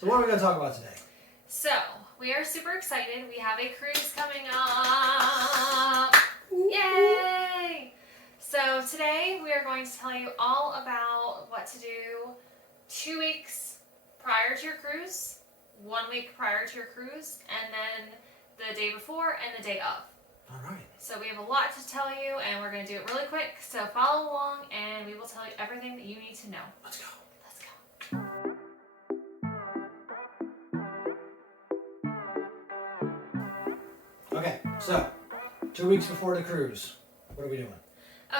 So what are we going to talk about today? So, we are super excited. We have a cruise coming up. Yay! So today we are going to tell you all about what to do 2 weeks prior to your cruise, 1 week prior to your cruise, and then the day before and the day of. All right. So we have a lot to tell you, and we're going to do it really quick. So follow along, and we will tell you everything that you need to know. Let's go. Okay, so 2 weeks before the cruise, what are we doing?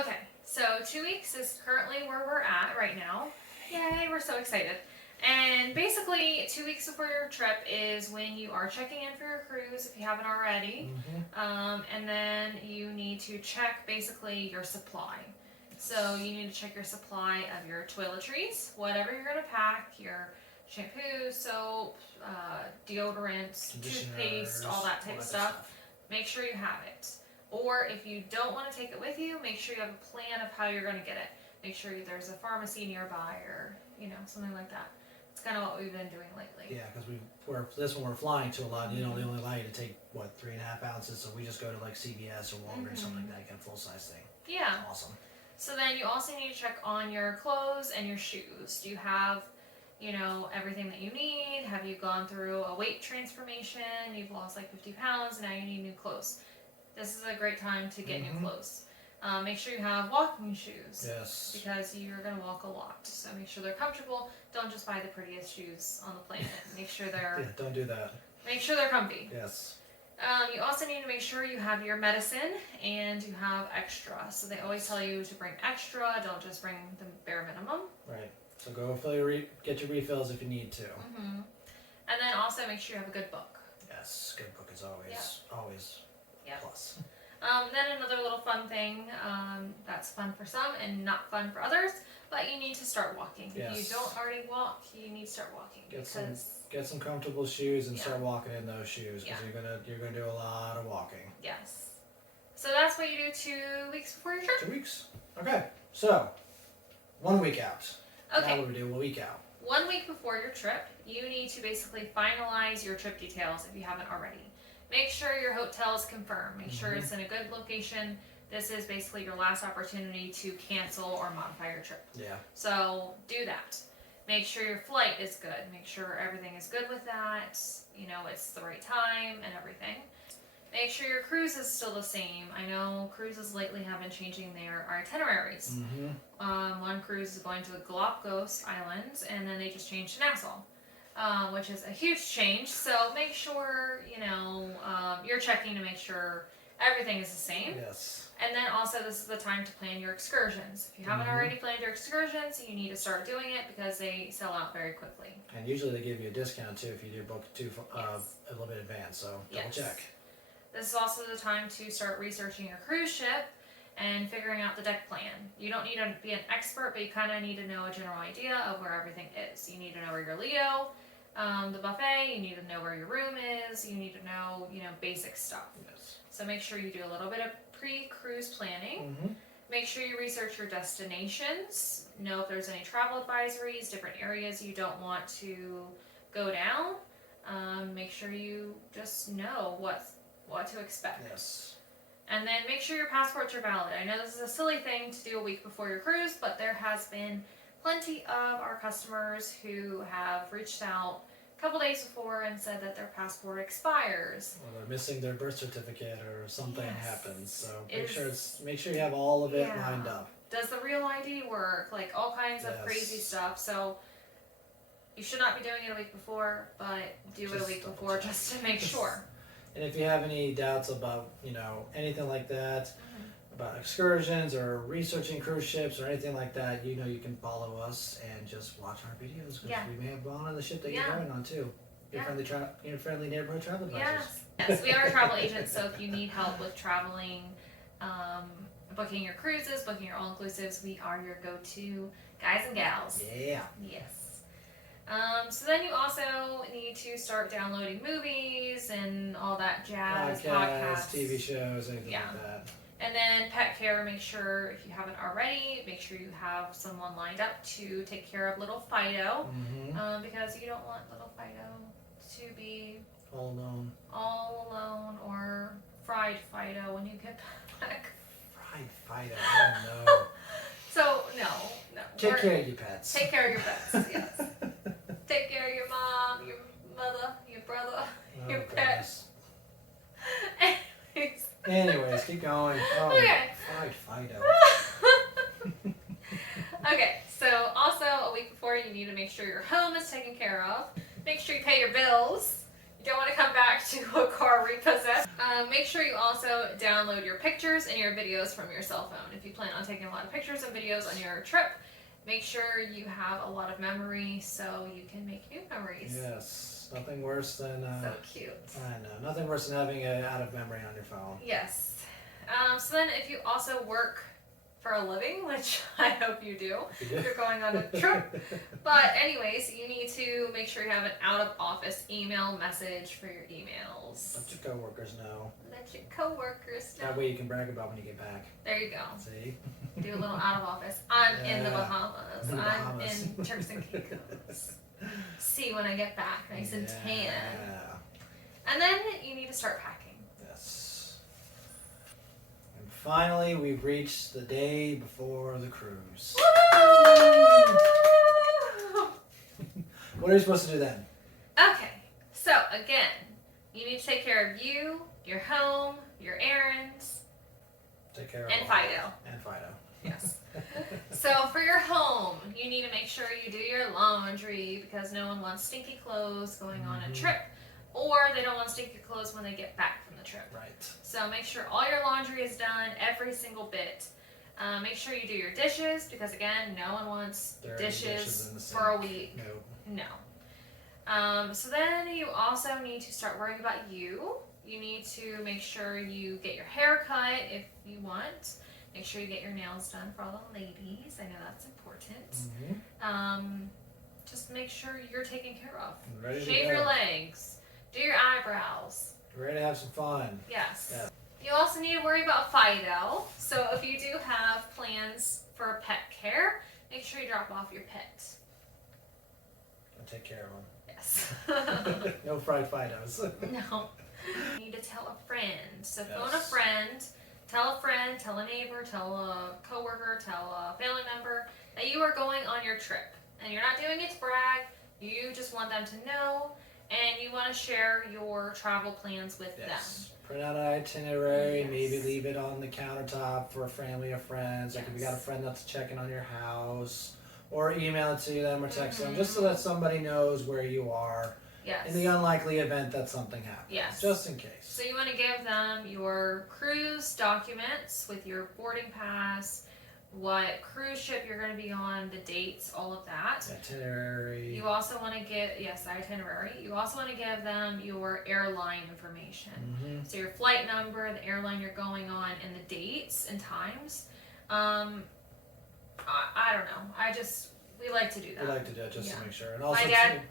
Okay, so 2 weeks is currently where we're at right now. Yay, we're so excited. And basically, 2 weeks before your trip is when you are checking in for your cruise, if you haven't already. And then you need to check basically your supply. So you need to check your supply of your toiletries, whatever you're going to pack, your shampoo, soap, deodorants, toothpaste, all that type of stuff. Make sure you have it. Or if you don't want to take it with you, make sure you have a plan of how you're going to get it. Make sure there's a pharmacy nearby or, something like that. It's kind of what we've been doing lately. Yeah, because this one we're flying to a lot. They only allow you to take, 3.5 ounces, so we just go to like CVS or Walgreens, something like that, and get a full-size thing. Yeah. Awesome. So then you also need to check on your clothes and your shoes. Do you have, everything that you need? Have you gone through a weight transformation? You've lost like 50 pounds, and now you need new clothes. This is a great time to get new clothes. Make sure you have walking shoes. Yes. Because you're going to walk a lot. So make sure they're comfortable. Don't just buy the prettiest shoes on the planet. Make sure they're... Yeah, don't do that. Make sure they're comfy. Yes. You also need to make sure you have your medicine and you have extra. So they always tell you to bring extra. Don't just bring the bare minimum. Right. So go get your refills if you need to. And then also make sure you have a good book. Yes, good book is always plus. Then another little fun thing that's fun for some and not fun for others, but you need to start walking. Yes. If you don't already walk, you need to start walking. Get some comfortable shoes and start walking in those shoes because you're gonna do a lot of walking. Yes. So that's what you do 2 weeks before your trip. 2 weeks. Okay. So 1 week out. Okay. Now what do we do? 1 week out. 1 week before your trip, you need to basically finalize your trip details if you haven't already. Make sure your hotel is confirmed. Make sure it's in a good location. This is basically your last opportunity to cancel or modify your trip. Yeah. So do that. Make sure your flight is good. Make sure everything is good with that. It's the right time and everything. Make sure your cruise is still the same. I know cruises lately have been changing their itineraries. One cruise is going to the Galapagos Islands, and then they just changed to Nassau, which is a huge change. So make sure, you're checking to make sure everything is the same. Yes. And then also this is the time to plan your excursions. If you haven't already planned your excursions, you need to start doing it because they sell out very quickly. And usually they give you a discount too if you do book a little bit in advance, so double check. This is also the time to start researching your cruise ship and figuring out the deck plan. You don't need to be an expert, but you kind of need to know a general idea of where everything is. You need to know where your Lido, the buffet, you need to know where your room is, you need to know, basic stuff. Yes. So make sure you do a little bit of pre-cruise planning. Make sure you research your destinations. Know if there's any travel advisories, different areas you don't want to go down. Make sure you just know what to expect. Yes. And then make sure your passports are valid. I know this is a silly thing to do a week before your cruise, but there has been plenty of our customers who have reached out a couple days before and said that their passport expires. Or they're missing their birth certificate or something happens. So make sure you have all of it lined up. Does the real ID work? Like all kinds of crazy stuff. So you should not be doing it a week before, but do it a week before just to make sure. And if you have any doubts about, anything like that, about excursions or researching cruise ships or anything like that, you can follow us and just watch our videos because we may have gone on the ship that you're going on too. Your friendly neighborhood travel advisors. Yes, we are travel agents, so if you need help with traveling, booking your cruises, booking your all-inclusives, we are your go-to guys and gals. Yeah. Yes. So then you also need to start downloading movies and all that jazz, podcasts, TV shows, anything like that. And then pet care, make sure if you haven't already, make sure you have someone lined up to take care of little Fido, because you don't want little Fido to be all alone or fried Fido when you get back. Fried Fido, oh no. So no. Take care of your pets. Take care of your pets, yes. Take care of your mom, your mother, your brother, your pets. Anyways, keep going. Oh, okay. Fried Fido. Okay, so also a week before you need to make sure your home is taken care of. Make sure you pay your bills. You don't want to come back to a car repossessed. Make sure you also download your pictures and your videos from your cell phone. If you plan on taking a lot of pictures and videos on your trip, make sure you have a lot of memory so you can make new memories. Yes, nothing worse than... so cute. I know, nothing worse than having an out of memory on your phone. Yes. So then if you also work for a living, which I hope you do, if you're going on a trip. But anyways, you need to make sure you have an out-of-office email message for your emails. Let your coworkers know. Let your coworkers know. That way you can brag about when you get back. There you go. See? Do a little out-of-office. I'm in the Bahamas. In the I'm Bahamas. in Turks and Caicos. See when I get back, nice and tan. And then you need to start packing. Yes. And finally, we've reached the day before the cruise. What are you supposed to do then? Okay, so again, you need to take care of you, your home, your errands, Take care of and all Fido. that. And Fido. Yes. So for your home, you need to make sure you do your laundry because no one wants stinky clothes going on a trip, or they don't want stinky clothes when they get back from the trip. Right. So make sure all your laundry is done, every single bit. Make sure you do your dishes because again, no one wants Dirty dishes in the for a sink. week. No. No. So then you also need to start worrying about you. You need to make sure you get your hair cut if you want. Make sure you get your nails done for all the ladies. I know that's important. Just make sure you're taken care of. Ready Shave to go. your legs. Do your eyebrows. Ready to have some fun. Yes. Yeah. You also need to worry about Fido. So if you do have plans for pet care, make sure you drop off your pet. And take care of them. Yes. No fried Fidos. No. You need to tell a friend. So phone a Yes. friend, tell a neighbor, tell a coworker, tell a family member that you are going on your trip. And you're not doing it to brag. You just want them to know, and you want to share your travel plans with them. Print out an itinerary, Yes. maybe leave it on the countertop for a family or friends. Like if you got a Yes. friend that's checking on your house, or email it to them or text them, just so that somebody knows where you are Yes. in the unlikely event that something happens. Yes. Just in case. So you want to give them your cruise documents with your boarding pass, what cruise ship you're going to be on, the dates, all of that. Itinerary. You also want to give, the itinerary. You also want to give them your airline information. So your flight number, the airline you're going on, and the dates and times. I don't know. We like to do that. We like to do it just Yeah. to make sure. And also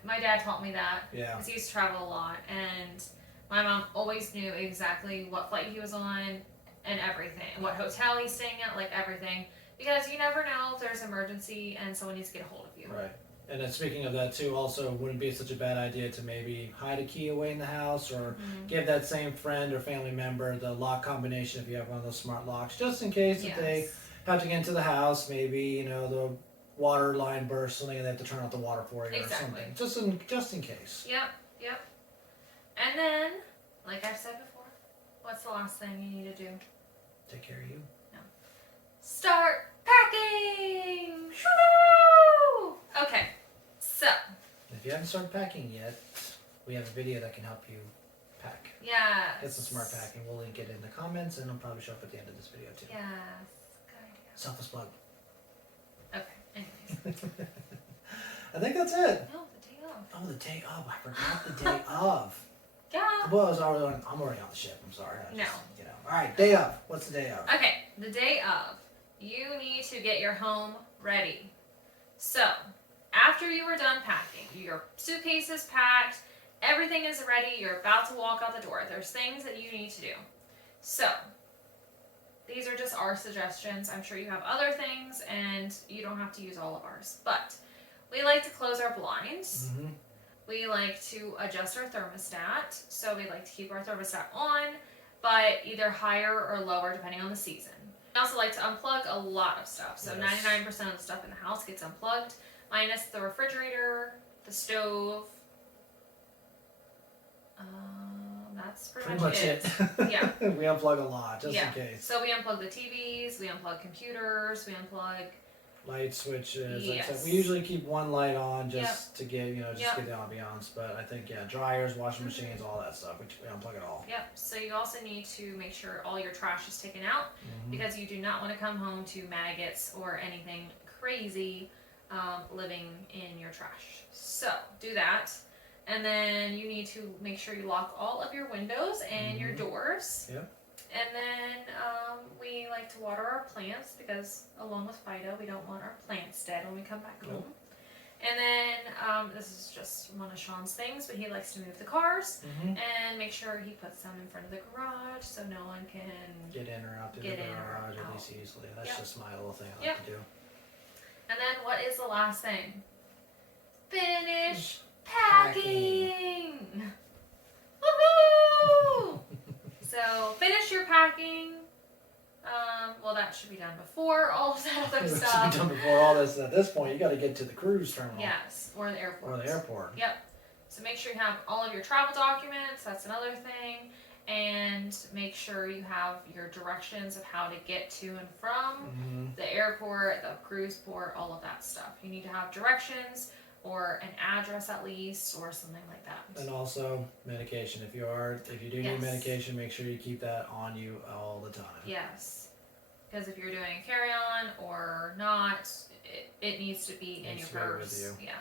My dad taught me that. Yeah. Because he used to travel a lot, and my mom always knew exactly what flight he was on and everything, what hotel he's staying at, like everything. Because you never know if there's an emergency and someone needs to get a hold of you. Right. And then speaking of that too, also wouldn't be such a bad idea to maybe hide a key away in the house or give that same friend or family member the lock combination if you have one of those smart locks, just in case if they have to get into the house, maybe the water line bursts something and they have to turn off the water for you or something. Just in case. Yep. And then, like I've said before, what's the last thing you need to do? Take care of you. Start packing! Woo! Okay, so. If you haven't started packing yet, we have a video that can help you pack. Yes. It's a smart packing. We'll link it in the comments and it'll probably show up at the end of this video too. Yes. Good idea. Selfless plug. Okay, anyways. I think that's it. No, the day of. Oh, the day of. I forgot the day of. Yeah. Well, I'm already on the ship. I'm sorry. No. All right, day of. What's the day of? Okay, the day of. You need to get your home ready. So, after you are done packing, your suitcase is packed, everything is ready, you're about to walk out the door. There's things that you need to do. So, these are just our suggestions. I'm sure you have other things and you don't have to use all of ours. But we like to close our blinds. Mm-hmm. We like to adjust our thermostat. So we like to keep our thermostat on, but either higher or lower depending on the season. We also like to unplug a lot of stuff. So Yes. 99% of the stuff in the house gets unplugged, minus the refrigerator, the stove. That's pretty much it. Yeah. We unplug a lot, just Yeah. in case. So we unplug the TVs, we unplug computers, we unplug. Light switches. Like I said, Yes. we usually keep one light on just Yep. to get, just Yep. get the ambiance. But I think, dryers, washing machines, all that stuff, we unplug it all. Yep. So you also need to make sure all your trash is taken out Mm-hmm. because you do not want to come home to maggots or anything crazy living in your trash. So do that. And then you need to make sure you lock all of your windows and your doors. Yep. And then we like to water our plants because along with Fido, we don't want our plants dead when we come back home. Nope. And then this is just one of Sean's things, but he likes to move the cars Mm-hmm. and make sure he puts them in front of the garage so no one can. Get in or out through the Get in or garage at out. least easily. That's Yep. just my little thing I Yep. like to do. And then what is the last thing? Finish Packing. packing! Woohoo! So finish your packing. Well, that should be done before all of that other It should be stuff. done before all this. At this point, you got to get to the cruise terminal. Yes, or the airport. Or the airport. Yep. So make sure you have all of your travel documents. That's another thing. And make sure you have your directions of how to get to and from Mm-hmm. the airport, the cruise port, all of that stuff. You need to have directions or an address at least or something like that. And also medication. If you do Yes. need medication, make sure you keep that on you all the time. Yes. Because if you're doing a carry-on or not, it needs to be in your Needs to be with purse. you. Yeah.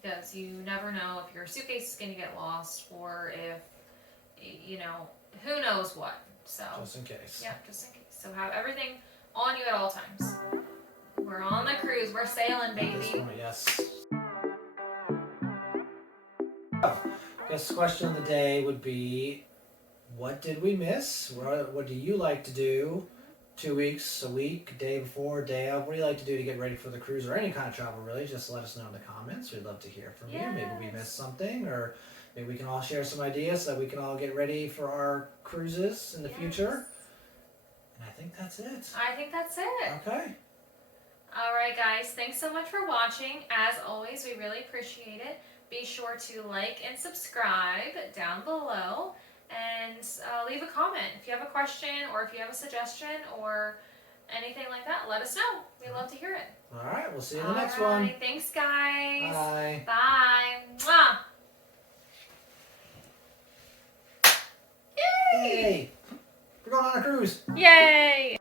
Because you never know if your suitcase is going to get lost or if, who knows what. So, Just in case. yeah, just in case. So have everything on you at all times. We're on the cruise. We're sailing, At this baby. point, yes. Guess the question of the day would be, what did we miss? What do you like to do 2 weeks, a week, day before, day of? What do you like to do to get ready for the cruise or any kind of travel, really? Just let us know in the comments. We'd love to hear from you. Maybe we Yes. missed something, or maybe we can all share some ideas so that we can all get ready for our cruises in the Yes. future. And I think that's it. I think that's it. Okay. All right, guys. Thanks so much for watching. As always, we really appreciate it. Be sure to like and subscribe down below. And leave a comment. If you have a question or if you have a suggestion or anything like that, let us know. We love to hear it. All right. We'll see you in the All next right. one. Thanks, guys. Bye. Bye. Mwah. Yay! Hey, we're going on a cruise. Yay!